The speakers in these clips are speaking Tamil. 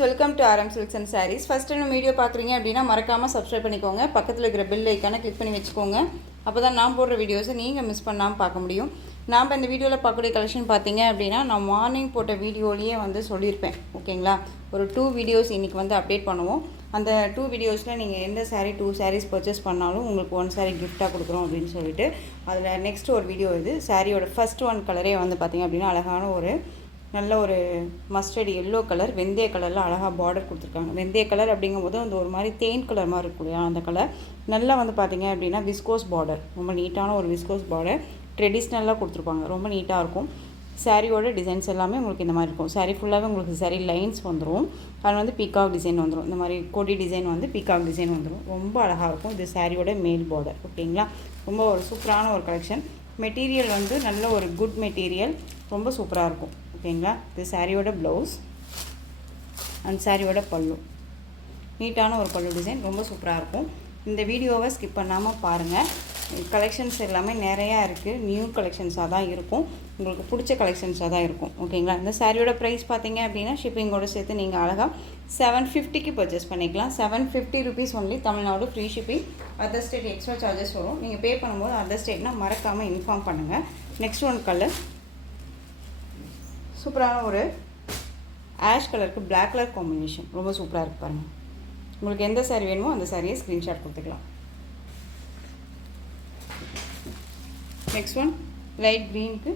Friends, welcome to RM Silks and Sarees. First time video பார்க்குறீங்க அப்படின்னா மறக்காமல் சப்ஸ்கிரைப் பண்ணிக்கோங்க. பக்கத்தில் இருக்கிற பெல் ஐக்கானை கிளிக் பண்ணி வச்சுக்கோங்க. அப்போ தான் நான் போடுற வீடியோஸை நீங்கள் மிஸ் பண்ணாமல் பார்க்க முடியும். நாம் இந்த வீடியோவில் பார்க்கக்கூடிய கலெக்ஷன் பார்த்தீங்க அப்படின்னா நான் மார்னிங் போட்ட வீடியோலேயே வந்து சொல்லியிருப்பேன். ஓகேங்களா, ஒரு 2 வீடியோஸ் இன்றைக்கி வந்து அப்டேட் பண்ணுவோம். அந்த 2 வீடியோஸில் நீங்கள் எந்த சாரீ 2 சாரீஸ் பர்ச்சேஸ் பண்ணாலும் உங்களுக்கு 1 சாரீ கிஃப்ட்டாக கொடுக்குறோம் அப்படின்னு சொல்லிட்டு அதில் நெக்ஸ்ட் ஒரு வீடியோ இது. சாரியோட ஃபஸ்ட் ஒன் கலரே வந்து பார்த்திங்க அப்படின்னா அழகான ஒரு நல்ல ஒரு மஸ்டர்ட் எல்லோ கலர், வெந்தய கலரில் அழகாக பார்டர் கொடுத்துருக்காங்க. வெந்தய கலர் அப்படிங்கும்போது அந்த ஒரு மாதிரி தேன் கலர் மாதிரி இருக்கும் இல்லையா, அந்த கலர் நல்லா வந்து பார்த்திங்க அப்படின்னா விஸ்கோஸ் பார்டர், ரொம்ப நீட்டான ஒரு விஸ்கோஸ் பார்டர் ட்ரெடிஷ்னலாக கொடுத்துருப்பாங்க. ரொம்ப நீட்டாக இருக்கும். சாரியோட டிசைன்ஸ் எல்லாமே உங்களுக்கு இந்த மாதிரி இருக்கும். சாரீ ஃபுல்லாகவே உங்களுக்கு சாரீ லைன்ஸ் வந்துடும். அது வந்து பீகாக் டிசைன் வந்துடும். இந்த மாதிரி கொடி டிசைன் வந்து பீகாக் டிசைன் வந்துடும். ரொம்ப அழகாக இருக்கும். இது சாரியோட மேல் பார்டர். ஓகேங்களா, ரொம்ப ஒரு சூப்பரான ஒரு கலெக்ஷன். மெட்டீரியல் வந்து நல்ல ஒரு குட் மெட்டீரியல், ரொம்ப சூப்பராக இருக்கும். ஓகேங்களா, இது சாரியோட ப்ளவுஸ் அண்ட் சாரியோட பல்லு. நீட்டான ஒரு பல்லு டிசைன், ரொம்ப சூப்பராக இருக்கும். இந்த வீடியோவை ஸ்கிப் பண்ணாமல் பாருங்கள். கலெக்ஷன்ஸ் எல்லாமே நிறையா இருக்குது. நியூ கலெக்ஷன்ஸாக தான் இருக்கும். உங்களுக்கு பிடிச்ச கலெக்ஷன்ஸாக தான் இருக்கும். ஓகேங்களா, இந்த சாரியோட ப்ரைஸ் பார்த்தீங்க அப்படின்னா ஷிப்பிங்கோடு சேர்த்து நீங்கள் அழகாக 750க்கு பர்ச்சேஸ் பண்ணிக்கலாம். 750 rupees only. Tamil Nadu free shipping. Other state extra charges வரும். நீங்கள் பே பண்ணும்போது அதர் ஸ்டேட்னால் மறக்காமல் இன்ஃபார்ம் பண்ணுங்கள். நெக்ஸ்ட் ஒன் கலர், சூப்பரான ஒரு ஆஷ் கலருக்கு பிளாக் கலர் காம்பினேஷன், ரொம்ப சூப்பராக இருக்குது பாருங்கள். உங்களுக்கு எந்த சாரீ வேணுமோ அந்த சாரியை ஸ்க்ரீன்ஷாட் கொடுத்துக்கலாம். நெக்ஸ்ட் ஒன் லைட் க்ரீனுக்கு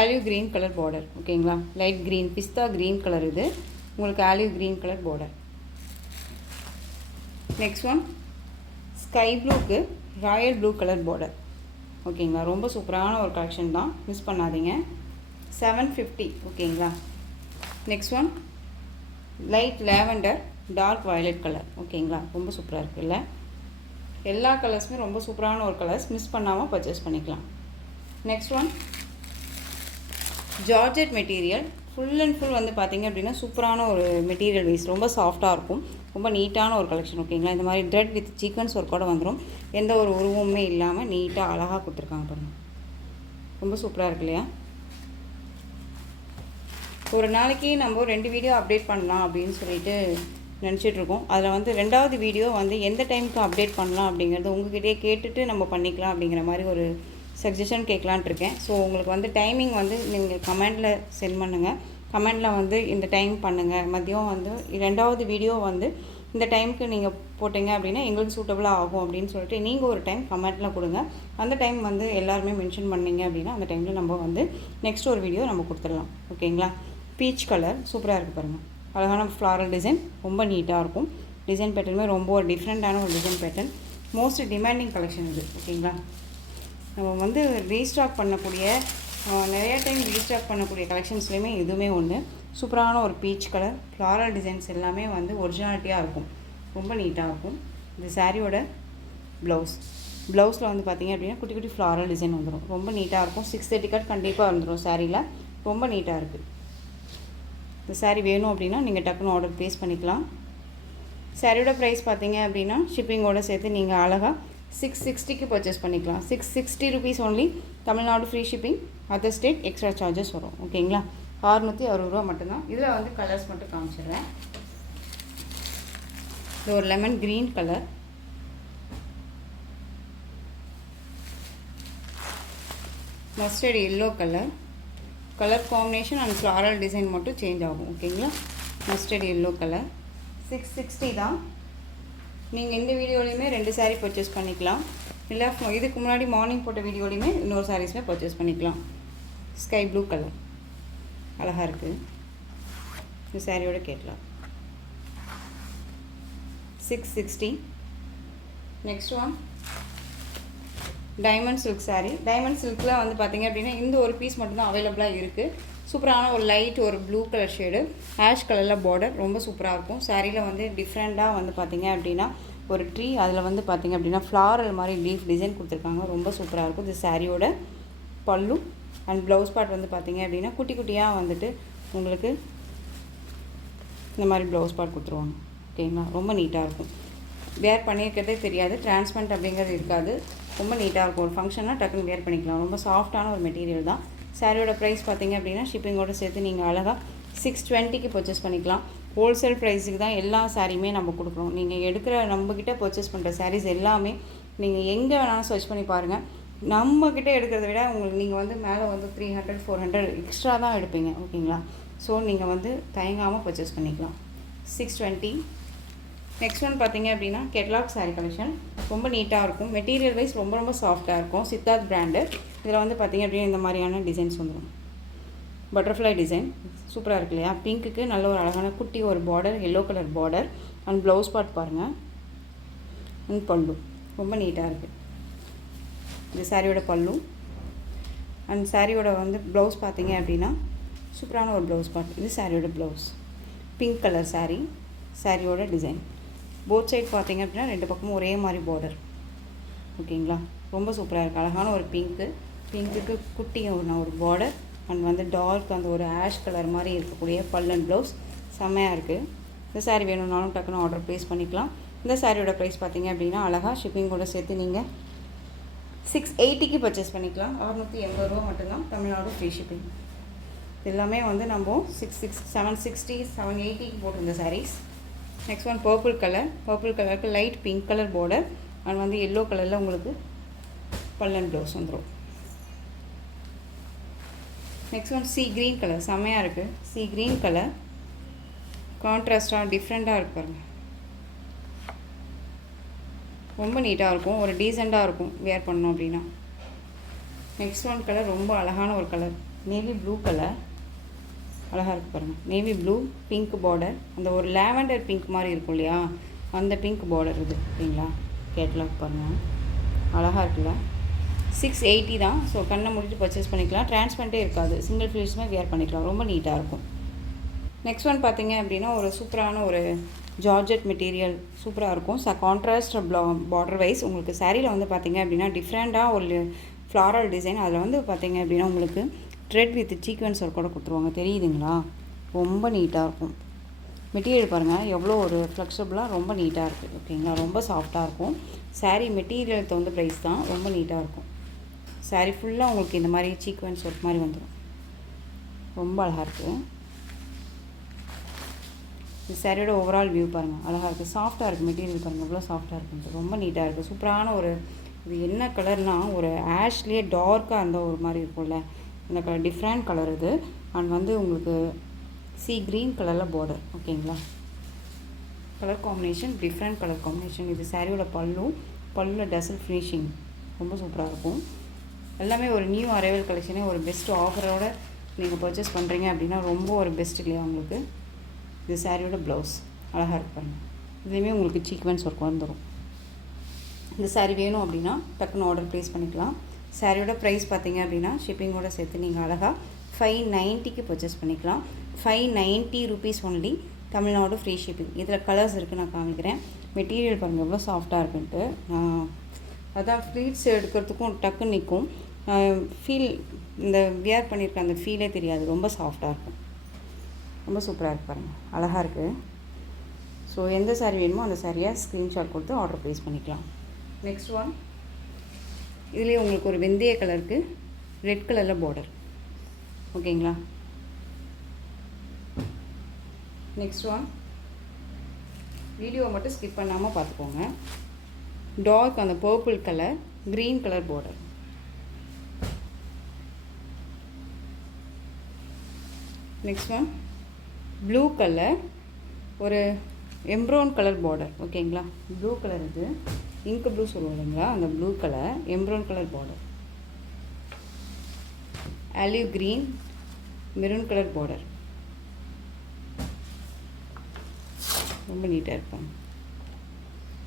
ஆலிவ் க்ரீன் கலர் பார்டர். ஓகேங்களா, லைட் க்ரீன் பிஸ்தா க்ரீன் கலர், இது உங்களுக்கு olive green colour border. Next one sky ப்ளூக்கு ராயல் ப்ளூ கலர் பார்டர். ஓகேங்களா, ரொம்ப சூப்பரான ஒரு கலெக்ஷன் தான், மிஸ் பண்ணாதீங்க. 750. ஓகேங்களா, next one light lavender dark violet colour. ஓகேங்களா, ரொம்ப சூப்பராக இருக்குல்ல. எல்லா கலர்ஸுமே ரொம்ப சூப்பரான ஒரு கலர்ஸ், மிஸ் பண்ணாமல் பர்ச்சேஸ் பண்ணிக்கலாம். Next one georgette material, full and full வந்து பார்த்திங்க அப்படின்னா சூப்பரான ஒரு மெட்டீரியல் வைஸ், ரொம்ப சாஃப்டாக இருக்கும். ரொம்ப நீட்டான ஒரு கலெக்ஷன். ஓகேங்களா, இந்த மாதிரி த்ரெட் வித் சீக்வன்ஸ் ஒர்க்கோட வந்துடும். எந்த ஒரு உருவமுமே இல்லாமல் நீட்டாக அழகாக கொடுத்துருக்காங்க பாருங்கள். ரொம்ப சூப்பராக இருக்கு இல்லையா. ஒரு நாளைக்கு நம்ம 2 வீடியோ அப்டேட் பண்ணலாம் அப்படின்னு சொல்லிட்டு நினச்சிட்ருக்கோம். அதில் வந்து 2வது வீடியோ வந்து எந்த டைமுக்கு அப்டேட் பண்ணலாம் அப்படிங்கிறது உங்கள்கிட்டயே கேட்டுட்டு நம்ம பண்ணிக்கலாம் அப்படிங்கிற மாதிரி ஒரு சஜஷன் கேட்கலான்ட்டு இருக்கேன். ஸோ உங்களுக்கு வந்து டைமிங் வந்து நீங்கள் கமெண்டில் சென்ட் பண்ணுங்கள். கமெண்டில் வந்து இந்த டைம் பண்ணுங்கள். மதியம் வந்து 2வது வீடியோ வந்து இந்த டைமுக்கு நீங்கள் போட்டிங்க அப்படின்னா எங்களுக்கு சூட்டபுளாக ஆகும் அப்படின்னு சொல்லிட்டு நீங்கள் ஒரு டைம் கமெண்ட்டில் கொடுங்க. அந்த டைம் வந்து எல்லாருமே மென்ஷன் பண்ணிங்க அப்படின்னா அந்த டைமில் நம்ம வந்து நெக்ஸ்ட் ஒரு வீடியோ நம்ம கொடுத்துடலாம். ஓகேங்களா, பீச் கலர் சூப்பராக இருக்குது பாருங்கள். அழகான ஃப்ளாரல் டிசைன், ரொம்ப நீட்டாக இருக்கும். டிசைன் பேட்டர்னுமே ரொம்ப ஒரு டிஃப்ரெண்ட்டான ஒரு design pattern. Most demanding collection இது. ஓகேங்களா, நம்ம வந்து ரீஸ்டாக் பண்ணக்கூடிய நிறையா டைம் ரீஸ்டாக் பண்ணக்கூடிய கலெக்ஷன்ஸ்லேயுமே இதுவுமே ஒன்று. சூப்பரான ஒரு பீச் கலர் ஃப்ளாரல் டிசைன்ஸ் எல்லாமே வந்து ஒரிஜினாலிட்டியாக இருக்கும். ரொம்ப நீட்டாக இருக்கும். இந்த சாரியோட ப்ளவுஸில் வந்து பார்த்திங்க அப்படின்னா குட்டி குட்டி ஃப்ளாரல் டிசைன் வந்துடும். ரொம்ப நீட்டாக இருக்கும். 630 கட் கண்டிப்பாக வந்துடும் சாரியில். ரொம்ப நீட்டாக இருக்குது. இந்த சாரீ வேணும் அப்படின்னா நீங்கள் டக்குன்னு ஆர்டர் ப்ளேஸ் பண்ணிக்கலாம். சாரியோட ப்ரைஸ் பார்த்தீங்க அப்படின்னா ஷிப்பிங்கோடு சேர்த்து நீங்கள் அழகாக 660க்கு பர்ச்சேஸ் பண்ணிக்கலாம். 660 rupees only. Tamil Nadu free shipping. Other state extra charges வரும். ஓகேங்களா, 660 ரூபா மட்டும்தான். இதில் வந்து கலர்ஸ் மட்டும் காமிச்சிடுறேன். இது ஒரு lemon green colour, mustard yellow colour combination and floral design மட்டும் சேஞ்ச் ஆகும். ஓகேங்களா, மஸ்டர்ட் எல்லோ கலர் 660 தான். நீங்கள் இந்த வீடியோலையுமே 2 சாரீ பர்ச்சேஸ் பண்ணிக்கலாம். இல்லை இதுக்கு முன்னாடி மார்னிங் போட்ட வீடியோலையுமே இன்னொரு சாரீஸுமே பர்ச்சேஸ் பண்ணிக்கலாம். ஸ்கை ப்ளூ கலர் அழகாக இருக்குது. இந்த சாரியோட கேட்கலாம் 660. Next one diamond silk sari. Diamond சில்கில் வந்து பார்த்திங்க அப்படின்னா இந்த ஒரு பீஸ் மட்டும்தான் அவைலபிளாக இருக்குது. சூப்பரான ஒரு லைட் ஒரு ப்ளூ கலர் ஷேடு, ஆஷ் கலரில் பார்டர், ரொம்ப சூப்பராக இருக்கும். சாரியில் வந்து டிஃப்ரெண்ட்டாக வந்து பார்த்திங்க அப்படின்னா ஒரு ட்ரீ, அதில் வந்து பார்த்திங்க அப்படின்னா ஃப்ளாரல் மாதிரி லீஃப் டிசைன் கொடுத்துருக்காங்க. ரொம்ப சூப்பராக இருக்கும். இது சாரியோட பல்லு அண்ட் ப்ளவுஸ் பார்ட் வந்து பார்த்திங்க அப்படின்னா குட்டி குட்டியாக வந்துட்டு உங்களுக்கு இந்த மாதிரி ப்ளவுஸ் பார்ட் கொடுத்துருவாங்க. ஓகேங்களா, ரொம்ப நீட்டாக இருக்கும். வேர் பண்ணியிருக்கிறதே தெரியாது. டிரான்ஸ்பரண்ட் அப்படிங்கிறது இருக்காது. ரொம்ப நீட்டாக இருக்கும். ஒரு ஃபங்க்ஷனாக டக்குன்னு வேர் பண்ணிக்கலாம். ரொம்ப சாஃப்டான ஒரு மெட்டீரியல் தான். சாரியோட ப்ரைஸ் பார்த்திங்க அப்படின்னா ஷிப்பிங்கோடு சேர்த்து நீங்கள் அழகாக 620க்கு பர்ச்சேஸ் பண்ணிக்கலாம். ஹோல்சேல் ப்ரைஸுக்கு தான் எல்லா சாரியுமே நம்ம கொடுக்குறோம். நீங்கள் எடுக்கிற நம்மக்கிட்ட பர்ச்சேஸ் பண்ணுற சாரீஸ் எல்லாமே நீங்கள் எங்கே வேணாலும் சர்ச் பண்ணி பாருங்கள். நம்மக்கிட்ட எடுக்கிறத விட உங்களுக்கு நீங்கள் வந்து மேலே வந்து 300 400 எக்ஸ்ட்ரா தான் எடுப்பீங்க. ஓகேங்களா? ஸோ நீங்கள் வந்து தயங்காமல் பர்ச்சேஸ் பண்ணிக்கலாம். 620. நெக்ஸ்ட் ஒன் பார்த்தீங்க அப்படின்னா கெட்லாக் சாரீ கலெக்ஷன். ரொம்ப நீட்டாக இருக்கும். மெட்டீரியல் வைஸ் ரொம்ப ரொம்ப சாஃப்டாக இருக்கும். சித்தார்த் பிராண்டு. இதில் வந்து பார்த்தீங்க அப்படின்னா இந்த மாதிரியான டிசைன்ஸ் வந்துடும். பட்டர்ஃப்ளை டிசைன் சூப்பராக இருக்கு இல்லையா? பிங்க்குக்கு நல்ல ஒரு அழகான குட்டி ஒரு border, yellow colour border and blouse part பாருங்கள். அண்ட் பல்லு ரொம்ப நீட்டாக இருக்குது. இது சாரியோட பல்லு அண்ட் சாரியோட வந்து ப்ளவுஸ் பார்த்தீங்க அப்படின்னா சூப்பரான ஒரு ப்ளவுஸ் பார்ட். இது சாரியோட ப்ளவுஸ். பிங்க் கலர் சாரீ, சாரியோட டிசைன். போத் சைட் பார்த்தீங்க அப்படின்னா 2 பக்கமும் ஒரே மாதிரி பார்டர். ஓகேங்களா? ரொம்ப சூப்பராக இருக்குது. அழகான ஒரு பிங்க்குக்கு குட்டி ஒரு பார்டர் அண்ட் வந்து டார்க் அந்த ஒரு ஆஷ் கலர் மாதிரி இருக்கக்கூடிய பல் அண்ட் ப்ளவுஸ் செம்மையாக இருக்குது. இந்த சாரீ வேணும்னாலும் டக்குன்னு ஆர்டர் ப்ளேஸ் பண்ணிக்கலாம். இந்த சாரியோட ப்ரைஸ் பார்த்தீங்க அப்படின்னா அழகாக ஷிப்பிங்கோட சேர்த்து நீங்கள் 680க்கு பர்ச்சேஸ் பண்ணிக்கலாம். 680 ரூபா மட்டும்தான். Tamil Nadu free shipping. எல்லாமே வந்து நம்ம 760 780க்கு போட்டிருந்த சாரீஸ். நெக்ஸ்ட் ஒன் பர்பிள் கலருக்கு light pink colour border and வந்து எல்லோ கலரில் உங்களுக்கு பல் அண்ட் ப்ளவுஸ் வந்துடும். Next one C green colour செம்மையாக இருக்குது. சி க்ரீன் கலர் கான்ட்ராஸ்டாக டிஃப்ரெண்ட்டாக இருக்கு பாருங்கள். ரொம்ப நீட்டாக இருக்கும். ஒரு டீசெண்டாக இருக்கும் வேர் பண்ணோம் அப்படின்னா. நெக்ஸ்ட் ஒன் கலர் ரொம்ப அழகான ஒரு கலர் நேவி ப்ளூ கலர். அழகாக இருக்குது பாருங்கள். நேவி ப்ளூ பிங்க் பார்டர், அந்த ஒரு லாவெண்டர் பிங்க் மாதிரி இருக்கும் இல்லையா, அந்த பிங்க் பார்டர் இது. ஓகேங்களா? கேட்லாக் பாருங்கள். அழகாக இருக்குல்ல? 680 தான். ஸோ கண்ணை மூடிட்டு பர்ச்சேஸ் பண்ணிக்கலாம். டிரான்ஸ்பரண்ட்டே இருக்காது. சிங்கிள் ஃபில்ஸுமே வேர் பண்ணிக்கலாம். ரொம்ப நீட்டாக இருக்கும். நெக்ஸ்ட் ஒன் பார்த்தீங்க அப்படின்னா ஒரு சூப்பரான ஒரு ஜார்ஜெட் மெட்டீரியல் சூப்பராக இருக்கும். கான்ட்ராஸ்ட் பார்டர் வைஸ் உங்களுக்கு சாரியில் வந்து பார்த்தீங்க அப்படின்னா டிஃப்ரெண்ட்டாக ஒரு ஃப்ளாரல் டிசைன். அதில் வந்து பார்த்தீங்க அப்படின்னா உங்களுக்கு த்ரெட் வித் சீக்வன்ஸ் ஒர்க் கூட கொடுத்துருவாங்க. தெரியுதுங்களா? ரொம்ப நீட்டாக இருக்கும். மெட்டீரியல் பாருங்கள் எவ்வளோ ஒரு ஃப்ளெக்சிபிளாக ரொம்ப நீட்டாக இருக்குது. ஓகேங்களா? ரொம்ப சாஃப்டாக இருக்கும். சாரீ மெட்டீரியல் தகுந்த ப்ரைஸ் தான். ரொம்ப நீட்டாக இருக்கும். சாரீ ஃபுல்லாக உங்களுக்கு இந்த மாதிரி சீக்வன்ஸ் ஒர்க் மாதிரி வந்துடும். ரொம்ப அழகாக இருக்குது. இந்த சாரியோட ஓவரால் வியூ பாருங்கள். அழகாக இருக்குது. சாஃப்டாக இருக்குது. மெட்டீரியல் பாருங்கள் எவ்வளோ சாஃப்டாக இருக்குது. ரொம்ப நீட்டாக இருக்குது. சூப்பரான ஒரு இது என்ன கலர்னால் ஒரு ஆஷ்லேயே டார்க்காக அந்த ஒரு மாதிரி இருக்கும்ல, இந்த கலர் டிஃப்ரெண்ட் கலர் இது. அண்ட் வந்து உங்களுக்கு சி க்ரீன் கலரில் பார்டர். ஓகேங்களா? Colour combination different colour combination. இது சாரியோட பல்லுவில் டசல் ஃபினிஷிங் ரொம்ப சூப்பராக இருக்கும். எல்லாமே ஒரு நியூ அரைவல் கலெக்ஷனே ஒரு பெஸ்ட் ஆஃபரோட நீங்கள் பர்ச்சேஸ் பண்ணுறீங்க அப்படின்னா ரொம்ப ஒரு பெஸ்ட் இல்லையா உங்களுக்கு? இது சாரியோட ப்ளவுஸ் அழகாக இருக்கு பாருங்கள். இதுலேயுமே உங்களுக்கு சீக்வன்ஸ் ஒர்க் வந்துடும். இந்த சாரீ வேணும் அப்படின்னா டக்குன்னு ஆர்டர் ப்ளேஸ் பண்ணிக்கலாம். சாரியோட ப்ரைஸ் பார்த்தீங்க அப்படின்னா ஷிப்பிங்கோடு சேர்த்து நீங்கள் அழகாக 590க்கு பர்ச்சேஸ் பண்ணிக்கலாம். 590 rupees only. Tamil Nadu free shipping. இதில் கலர்ஸ் இருக்குது, நான் காமிக்கிறேன். மெட்டீரியல் பாருங்கள் எவ்வளோ சாஃப்டாக இருக்குன்ட்டு. அதான் ஃப்ளீட்ஸ் எடுக்கிறதுக்கும் டக்குன்னு நிற்கும். ஃபீல் இந்த வியர் பண்ணியிருக்க அந்த ஃபீலே தெரியாது. ரொம்ப சாஃப்டாக இருக்கும். ரொம்ப சூப்பராக இருக்குது பாருங்கள். அழகாக இருக்குது. ஸோ எந்த சாரீ வேணுமோ அந்த சாரியை ஸ்க்ரீன்ஷாட் கொடுத்து ஆர்டர் ப்ளேஸ் பண்ணிக்கலாம். நெக்ஸ்ட் ஒன் இதுலேயே உங்களுக்கு ஒரு வெந்தய கலருக்கு ரெட் கலரில் பார்டர். ஓகேங்களா? நெக்ஸ்ட் ஒன் வீடியோவை மட்டும் ஸ்கிப் பண்ணாமல் பார்த்துக்கோங்க. டார்க் அந்த purple colour green colour border. Next one blue colour ஒரு எம்ப்ரோன் கலர் பார்டர். ஓகேங்களா? ப்ளூ கலர் இது இங்க் ப்ளூ சொல்லுவோம் இல்லைங்களா, அந்த ப்ளூ கலர் எம்ப்ரோன் colour border. Olive green maroon colour border. ரொம்ப நீட்டாக இருப்பாங்க.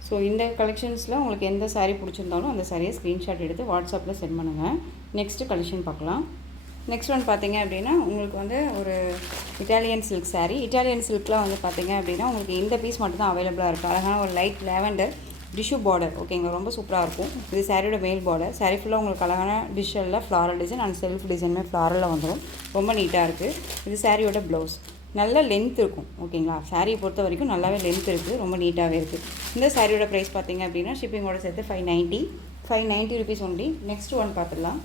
ஸோ இந்த கலெக்ஷன்ஸில் உங்களுக்கு எந்த சாரீ பிடிச்சிருந்தாலும் அந்த சாரியை ஸ்க்ரீன்ஷாட் எடுத்து வாட்ஸ்அப்பில் சென்ட் பண்ணுங்கள். நெக்ஸ்ட்டு கலெக்ஷன் பார்க்கலாம். நெக்ஸ்ட் ஒன் பார்த்தீங்க அப்படின்னா உங்களுக்கு வந்து ஒரு இட்டாலியன் சில்க் சாரீ. இட்டாலியன் சில்கில் வந்து பார்த்தீங்க அப்படின்னா உங்களுக்கு இந்த பீஸ் மட்டும் தான் அவைலபிளாக இருக்குது. அழகான ஒரு லைட் லேவெண்டர் டிஷ்யூ பார்டர். ஓகேங்களா? ரொம்ப சூப்பராக இருக்கும். இது சாரியோட மேல் பார்டர். சாரீ ஃபுல்லாக உங்களுக்கு அழகான டிஷ்ஷில் ஃப்ளாரல் டிசைன் அண்ட் செல்ஃப் டிசைனுமே ஃப்ளாரலில் வந்துடும். ரொம்ப நீட்டாக இருக்குது. இது சாரியோட ப்ளவுஸ். நல்ல லென்த் இருக்கும். ஓகேங்களா? சாரியை பொறுத்த வரைக்கும் நல்லாவே லென்த் இருக்குது. ரொம்ப நீட்டாகவே இருக்குது. இந்த சாரியோட ப்ரைஸ் பார்த்தீங்க அப்படின்னா ஷிப்பிங்கோட சேர்த்து 590 ருபீஸ் ஒன்லி. நெக்ஸ்ட் ஒன் பார்த்துடலாம்.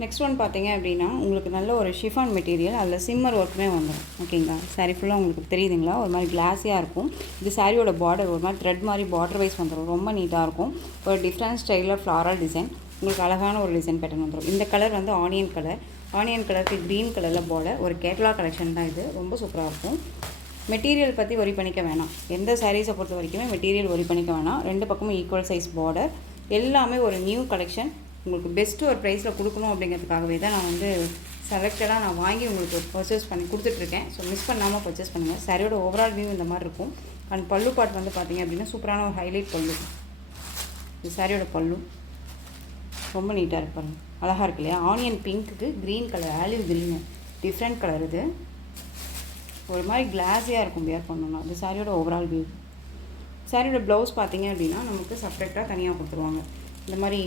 நெக்ஸ்ட் ஒன் பார்த்தீங்க அப்படின்னா உங்களுக்கு நல்ல ஒரு ஷிஃபான் மெட்டீரியல், அதில் சிம்மர் ஒர்க்குமே வந்துடும். ஓகேங்களா, சாரீ ஃபுல்லாக உங்களுக்கு தெரியுதுங்களா, ஒரு மாதிரி கிளாஸியாக இருக்கும். இது சாரியோட பார்டர் ஒரு மாதிரி த்ரெட் மாதிரி பார்டர் வைஸ் வந்துடும், ரொம்ப நீட்டாக இருக்கும். ஒரு டிஃப்ரெண்ட் ஸ்டைலில் ஃப்ளாரல் டிசைன், உங்களுக்கு அழகான ஒரு டிசைன் பேட்டர்ன் வந்துடும். இந்த கலர் வந்து ஆனியன் கலர், ஆனியன் கலருக்கு க்ரீன் கலரில் பார்டர், ஒரு கேட்லாக் கலெக்ஷன் தான் இது, ரொம்ப சூப்பராக இருக்கும். மெட்டீரியல் பற்றி ஒரி பண்ணிக்க வேணாம், எந்த சாரீஸை பொறுத்த வரைக்குமே மெட்டீரியல் ஒரி பண்ணிக்க வேணாம். ரெண்டு பக்கமும் ஈக்குவல் சைஸ் பார்டர், எல்லாமே ஒரு நியூ கலெக்ஷன். உங்களுக்கு பெஸ்ட்டு ஒரு ப்ரைஸில் கொடுக்கணும் அப்படிங்கிறதுக்காகவே தான் நான் வந்து செலக்டடாக நான் வாங்கி உங்களுக்கு பர்ச்சேஸ் பண்ணி கொடுத்துட்ருக்கேன். ஸோ மிஸ் பண்ணாமல் பர்ச்சேஸ் பண்ணுங்கள். சாரியோட ஓவரால் வியூ இந்த மாதிரி இருக்கும். அண்ட் பல்லு பாட் வந்து பார்த்திங்க அப்படின்னா சூப்பரான ஒரு ஹைலைட் பல்லு. இது சாரியோட பல்லு ரொம்ப நீட்டாக இருப்பாங்க, அழகாக இருக்கு இல்லையா. ஆனியன் பிங்க்குக்கு green colour, olive green, different colour. இது ஒரு மாதிரி கிளாஸியாக இருக்கும் வியர் பண்ணணும்னா. இது சாரியோட ஓவரால் வியூ. சாரியோட ப்ளவுஸ் பார்த்திங்க அப்படின்னா நமக்கு செப்பரேட்டாக தனியாக கொடுத்துருவாங்க. இந்த மாதிரி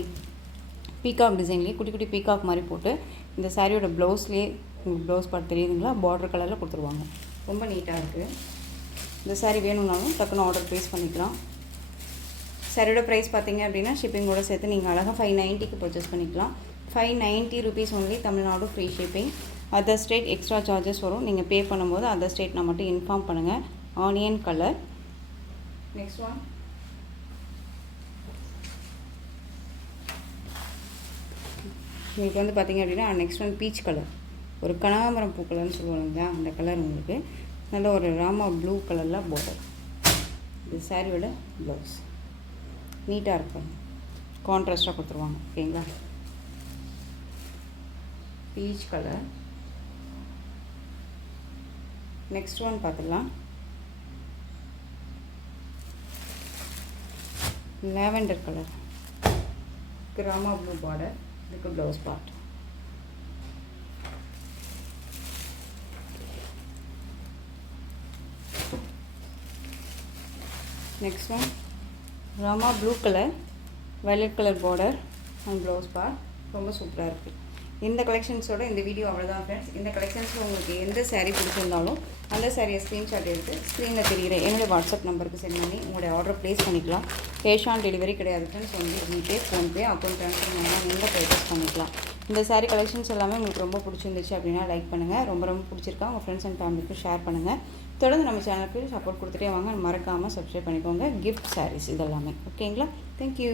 பீகாக் டிசைன்லேயே குட்டி குட்டி பீகாக் மாதிரி போட்டு இந்த சாரியோட ப்ளவுஸ்லேயே உங்களுக்கு ப்ளவுஸ் பார்ட் தெரியுதுங்களா, பார்டர் கலரில் கொடுத்துருவாங்க. ரொம்ப நீட்டாக இருக்குது. இந்த சாரீ வேணும்னாலும் டக்குன்னு ஆர்டர் ப்ளேஸ் பண்ணிக்கலாம். சாரியோட ப்ரைஸ் பார்த்தீங்க அப்படின்னா ஷிப்பிங்கோட சேர்த்து நீங்கள் அழகாக 590க்கு பர்ச்சேஸ் பண்ணிக்கலாம். 590 rupees only, Tamil Nadu free shipping. Other state extra charges வரும். நீங்கள் பே பண்ணும்போது அதர் ஸ்டேட் நான் மட்டும் இன்ஃபார்ம் பண்ணுங்கள். Onion colour. நெக்ஸ்ட் ஒன் உங்களுக்கு வந்து பார்த்திங்க அப்படின்னா நெக்ஸ்ட் ஒன் பீச் கலர், ஒரு கனகாமரம் பூ கலர்னு சொல்லுவாங்க இல்லையா, அந்த கலர் உங்களுக்கு நல்ல ஒரு ராமா ப்ளூ கலரில் பார்டர். இது சாரியோட ப்ளவுஸ் நீட்டாக இருக்கும், கான்ட்ராஸ்டாக கொடுத்துருவாங்க. ஓகேங்களா, பீச் கலர். நெக்ஸ்ட் ஒன் பார்த்துடலாம். Lavender colour, Rama blue border, இதுக்கு blouse part. Next one Rama blue colour, violet colour border and blouse part. ரொம்ப சூப்பராக இருக்குது. இந்த கலெக்ஷன்ஸோட இந்த வீடியோ அவ்வளோதான் ஃப்ரெண்ட்ஸ். இந்த கலெக்ஷன்ஸில் உங்களுக்கு எந்த சாரீ பிடிச்சிருந்தாலும் அந்த சாரியை ஸ்க்ரீன்ஷாட் எடுத்து ஸ்க்ரீனில் தெரிகிற என்னுடைய வாட்ஸ்அப் நம்பருக்கு சென்ட் பண்ணி உங்களுடைய ஆர்டர் ப்ளேஸ் பண்ணிக்கலாம். கேஷ் ஆன் டெலிவரி கிடையாது ஃப்ரெண்ட்ஸ், வந்து ஜிபே, ஃபோன்பே, அக்கௌண்ட் ட்ரான்ஸ்ஃபர் மூலமாக நீங்கள் பர்ச்சேஸ் பண்ணிக்கலாம். இந்த சாரீ கலெக்ஷன்ஸ் எல்லாமே உங்களுக்கு ரொம்ப பிடிச்சிருந்துச்சு அப்படின்னா லைக் பண்ணுங்கள். ரொம்ப ரொம்ப பிடிச்சிருக்கா உங்கள் ஃப்ரெண்ட்ஸ் அண்ட் ஃபேமிலிக்கு ஷேர் பண்ணுங்கள். தொடர்ந்து நம்ம சேனலுக்கு சப்போர்ட் கொடுத்துட்டே வாங்க. மறக்காமல் சப்ஸ்கிரைப் பண்ணிக்கோங்க. கிஃப்ட் சாரீஸ் இதெல்லாமே. ஓகேங்களா, தேங்க்யூ.